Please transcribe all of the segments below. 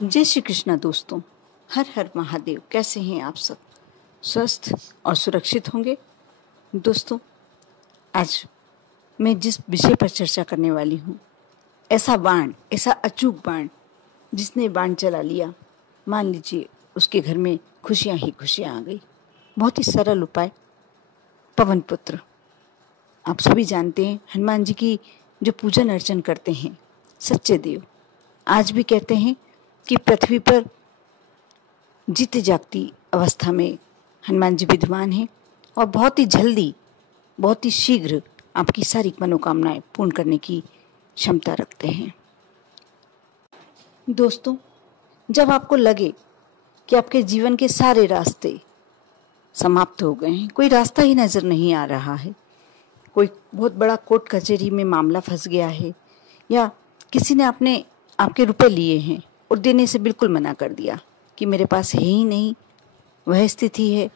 जय श्री कृष्णा दोस्तों। हर हर महादेव। कैसे हैं आप सब? स्वस्थ और सुरक्षित होंगे। दोस्तों, आज मैं जिस विषय पर चर्चा करने वाली हूँ, ऐसा बाण, ऐसा अचूक बाण जिसने बाण चला लिया, मान लीजिए उसके घर में खुशियाँ ही खुशियाँ आ गई। बहुत ही सरल उपाय, पवन पुत्र। आप सभी जानते हैं हनुमान जी की जो पूजन अर्चन करते हैं, सच्चे देव आज भी कहते हैं कि पृथ्वी पर जीते जागती अवस्था में हनुमान जी विद्यमान हैं और बहुत ही जल्दी, बहुत ही शीघ्र आपकी सारी मनोकामनाएं पूर्ण करने की क्षमता रखते हैं। दोस्तों, जब आपको लगे कि आपके जीवन के सारे रास्ते समाप्त हो गए हैं, कोई रास्ता ही नजर नहीं आ रहा है, कोई बहुत बड़ा कोर्ट कचहरी में मामला फंस गया है, या किसी ने आपके रुपए लिए हैं और देने से बिल्कुल मना कर दिया कि मेरे पास है ही नहीं, वह स्थिति है।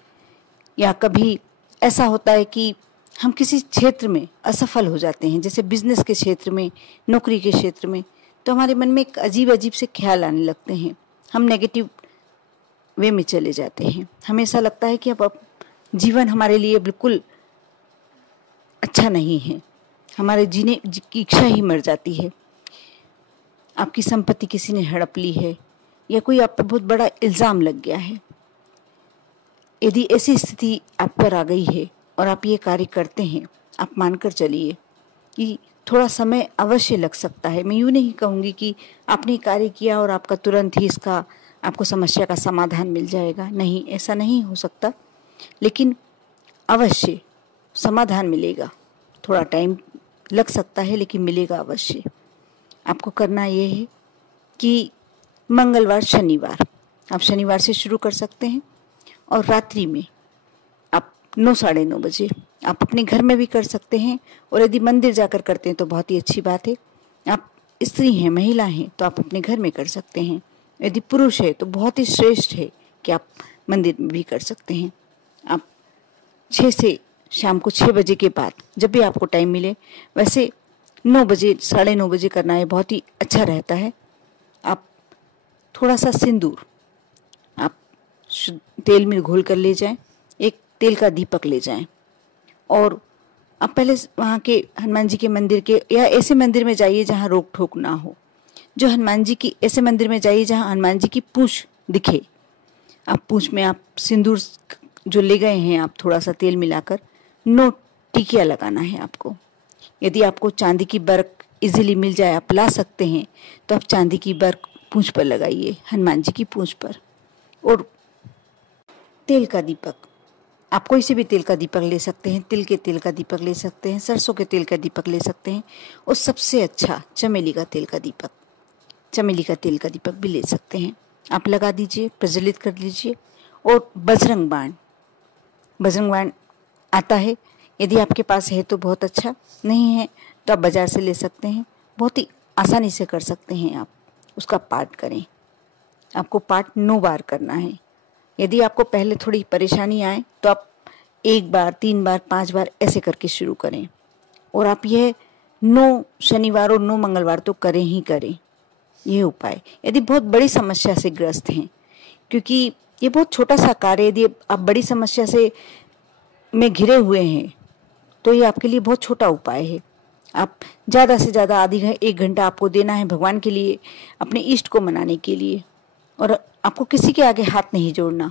या कभी ऐसा होता है कि हम किसी क्षेत्र में असफल हो जाते हैं, जैसे बिजनेस के क्षेत्र में, नौकरी के क्षेत्र में, तो हमारे मन में एक अजीब अजीब से ख्याल आने लगते हैं। हम नेगेटिव वे में चले जाते हैं। हमें ऐसा लगता है कि अब जीवन हमारे लिए बिल्कुल अच्छा नहीं है, हमारे जीने की इच्छा ही मर जाती है। आपकी संपत्ति किसी ने हड़प ली है या कोई आप पर बहुत बड़ा इल्ज़ाम लग गया है। यदि ऐसी स्थिति आप पर आ गई है और आप ये कार्य करते हैं, आप मानकर चलिए कि थोड़ा समय अवश्य लग सकता है। मैं यूँ नहीं कहूँगी कि आपने कार्य किया और आपका तुरंत ही इसका आपको समस्या का समाधान मिल जाएगा। नहीं, ऐसा नहीं हो सकता, लेकिन अवश्य समाधान मिलेगा। थोड़ा टाइम लग सकता है, लेकिन मिलेगा अवश्य। आपको करना ये है कि मंगलवार, शनिवार, आप शनिवार से शुरू कर सकते हैं और रात्रि में आप 9 साढ़े 9 बजे आप अपने घर में भी कर सकते हैं, और यदि मंदिर जाकर करते हैं तो बहुत ही अच्छी बात है। आप स्त्री हैं, महिला हैं, तो आप अपने घर में कर सकते हैं। यदि पुरुष है तो बहुत ही श्रेष्ठ है कि आप मंदिर में भी कर सकते हैं। आप 6 से शाम को 6 बजे के बाद जब भी आपको टाइम मिले, वैसे 9 बजे, साढ़े 9 बजे करना है, बहुत ही अच्छा रहता है। आप थोड़ा सा सिंदूर आप तेल में घोल कर ले जाएं, एक तेल का दीपक ले जाएं, और आप पहले वहाँ के हनुमान जी के मंदिर के, या ऐसे मंदिर में जाइए जहाँ रोक ठोक ना हो, जो हनुमान जी की, ऐसे मंदिर में जाइए जहाँ हनुमान जी की पूंछ दिखे। आप पूंछ में आप सिंदूर जो ले गए हैं, आप थोड़ा सा तेल मिलाकर 9 टिकिया लगाना है आपको। यदि आपको चांदी की बर्क इजीली मिल जाए, आप ला सकते हैं, तो आप चांदी की बर्क पूंछ पर लगाइए, हनुमान जी की पूंछ पर। और तेल का दीपक, आप कोई से भी तेल का दीपक ले सकते हैं, तिल के तेल का दीपक ले सकते हैं, सरसों के तेल का दीपक ले सकते हैं, और सबसे अच्छा चमेली का तेल का दीपक, चमेली का तेल का दीपक भी ले सकते हैं। आप लगा दीजिए, प्रज्वलित कर लीजिए। और बजरंग बाण आता है, यदि आपके पास है तो बहुत अच्छा, नहीं है तो आप बाजार से ले सकते हैं। बहुत ही आसानी से कर सकते हैं। आप उसका पाठ करें। आपको पाठ 9 बार करना है। यदि आपको पहले थोड़ी परेशानी आए तो आप 1 बार, 3 बार, 5 बार ऐसे करके शुरू करें, और आप यह 9 शनिवार और 9 मंगलवार तो करें ही करें ये उपाय। यदि बहुत बड़ी समस्या से ग्रस्त हैं, क्योंकि ये बहुत छोटा सा कार्य, यदि आप बड़ी समस्या से में घिरे हुए हैं तो ये आपके लिए बहुत छोटा उपाय है। आप ज़्यादा से ज़्यादा आधी 1 घंटा आपको देना है भगवान के लिए, अपने इष्ट को मनाने के लिए, और आपको किसी के आगे हाथ नहीं जोड़ना,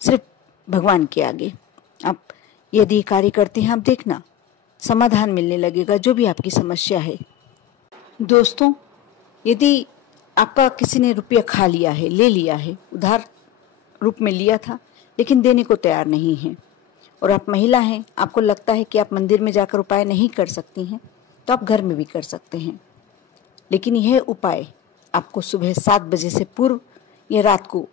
सिर्फ भगवान के आगे। आप यदि ये कार्य करते हैं, आप देखना समाधान मिलने लगेगा जो भी आपकी समस्या है। दोस्तों, यदि आपका किसी ने रुपया खा लिया है, ले लिया है, उधार रूप में लिया था, लेकिन देने को तैयार नहीं है, और आप महिला हैं, आपको लगता है कि आप मंदिर में जाकर उपाय नहीं कर सकती हैं, तो आप घर में भी कर सकते हैं। लेकिन यह उपाय आपको सुबह 7 बजे से पूर्व या रात को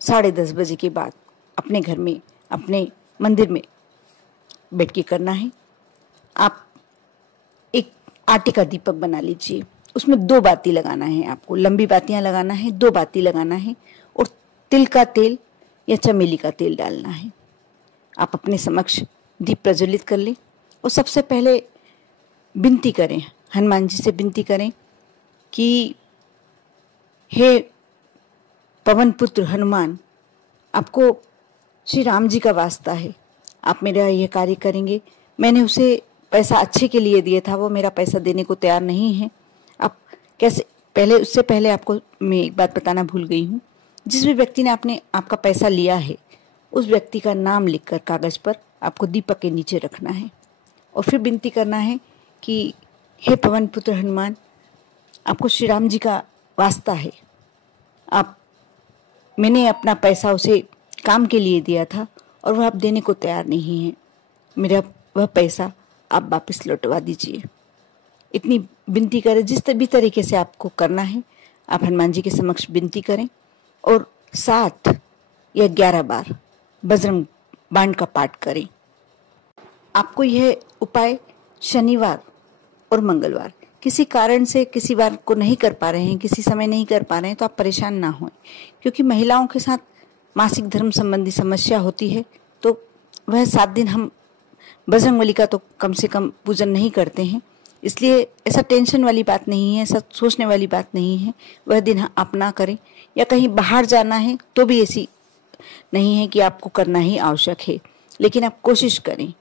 10:30 बजे के बाद अपने घर में, अपने मंदिर में बैठ के करना है। आप एक आटे का दीपक बना लीजिए, उसमें 2 बाती लगाना है आपको, लंबी बातियां लगाना है, 2 बाती लगाना है, और तिल का तेल या चमेली का तेल डालना है। आप अपने समक्ष दीप प्रज्वलित कर लें, और सबसे पहले विनती करें, हनुमान जी से विनती करें कि हे पवन पुत्र हनुमान, आपको श्री राम जी का वास्ता है, आप मेरा यह कार्य करेंगे। मैंने उसे पैसा अच्छे के लिए दिया था, वो मेरा पैसा देने को तैयार नहीं है। आप कैसे, पहले उससे पहले आपको मैं एक बात बताना भूल गई हूँ। जिस भी व्यक्ति ने आपका पैसा लिया है, उस व्यक्ति का नाम लिखकर कागज पर आपको दीपक के नीचे रखना है और फिर विनती करना है कि हे पवन पुत्र हनुमान, आपको श्री राम जी का वास्ता है, मैंने अपना पैसा उसे काम के लिए दिया था और वह आप देने को तैयार नहीं है, मेरा वह पैसा आप वापस लौटवा दीजिए। इतनी विनती करें, जिस भी तरीके से आपको करना है आप हनुमान जी के समक्ष विनती करें और 7 या 11 बार बजरंग बाण का पाठ करें। आपको यह उपाय शनिवार और मंगलवार, किसी कारण से किसी बार को नहीं कर पा रहे हैं, किसी समय नहीं कर पा रहे हैं, तो आप परेशान ना हों, क्योंकि महिलाओं के साथ मासिक धर्म संबंधी समस्या होती है, तो वह 7 दिन हम बजरंगबली का तो कम से कम पूजन नहीं करते हैं। इसलिए ऐसा टेंशन वाली बात नहीं है, ऐसा सोचने वाली बात नहीं है। वह दिन आप ना करें, या कहीं बाहर जाना है तो भी ऐसी नहीं है कि आपको करना ही आवश्यक है, लेकिन आप कोशिश करें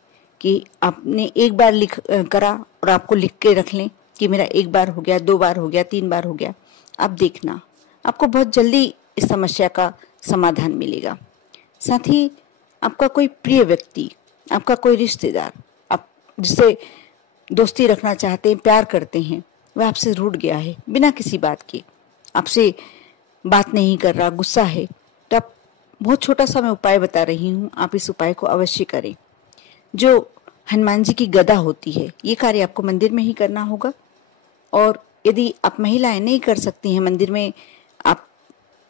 कि आपने एक बार करा और आपको लिख के रख लें कि मेरा 1 बार हो गया, 2 बार हो गया, 3 बार हो गया। आप देखना, आपको बहुत जल्दी इस समस्या का समाधान मिलेगा। साथ ही आपका कोई प्रिय व्यक्ति, आपका कोई रिश्तेदार, आप जिससे दोस्ती रखना चाहते हैं, प्यार करते हैं, वह आपसे रूठ गया है बिना किसी बात के, आपसे बात नहीं कर रहा, गुस्सा है, तो आप बहुत छोटा सा मैं उपाय बता रही हूँ, आप इस उपाय को अवश्य करें। जो हनुमान जी की गदा होती है, ये कार्य आपको मंदिर में ही करना होगा। और यदि आप महिलाएं नहीं कर सकती हैं, मंदिर में आप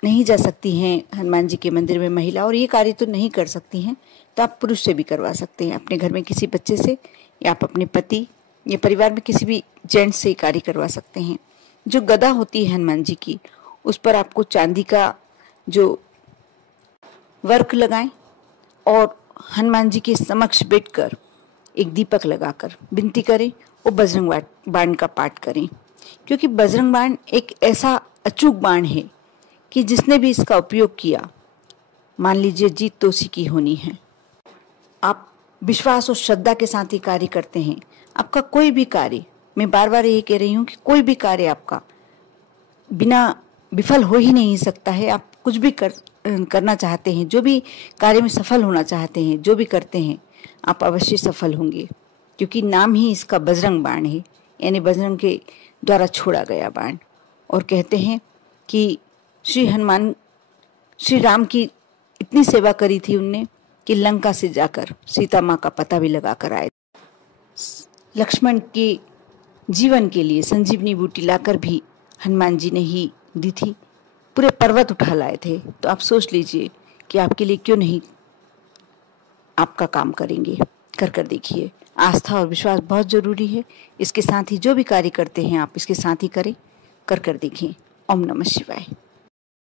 नहीं जा सकती हैं, हनुमान जी के मंदिर में महिला, और ये कार्य तो नहीं कर सकती हैं, तो आप पुरुष से भी करवा सकते हैं, अपने घर में किसी बच्चे से, या आप अपने पति या परिवार में किसी भी जेंट्स से कार्य करवा सकते हैं। जो गदा होती है हनुमान जी की, उस पर आपको चांदी का जो वर्क लगाएं और हनुमान जी के समक्ष बैठकर एक दीपक लगाकर विनती करें और बजरंग बाण का पाठ करें, क्योंकि बजरंग बाण एक ऐसा अचूक बाण है कि जिसने भी इसका उपयोग किया, मान लीजिए जीत तो उसी की होनी है। आप विश्वास और श्रद्धा के साथ ही कार्य करते हैं, आपका कोई भी कार्य, मैं बार बार यही कह रही हूँ कि कोई भी कार्य आपका बिना विफल हो ही नहीं सकता है। आप कुछ भी करना चाहते हैं, जो भी कार्य में सफल होना चाहते हैं, जो भी करते हैं, आप अवश्य सफल होंगे, क्योंकि नाम ही इसका बजरंग बाण है, यानी बजरंग के द्वारा छोड़ा गया बाण। और कहते हैं कि श्री राम की इतनी सेवा करी थी उनने कि लंका से जाकर सीता माँ का पता भी लगा कर आए। लक्ष्मण के जीवन के लिए संजीवनी बूटी लाकर भी हनुमान जी ने ही दी थी, पूरे पर्वत उठा लाए थे। तो आप सोच लीजिए कि आपके लिए क्यों नहीं आपका काम करेंगे। कर देखिए। आस्था और विश्वास बहुत जरूरी है। इसके साथ ही जो भी कार्य करते हैं आप इसके साथ ही करें, कर देखिए। ओम नमः शिवाय।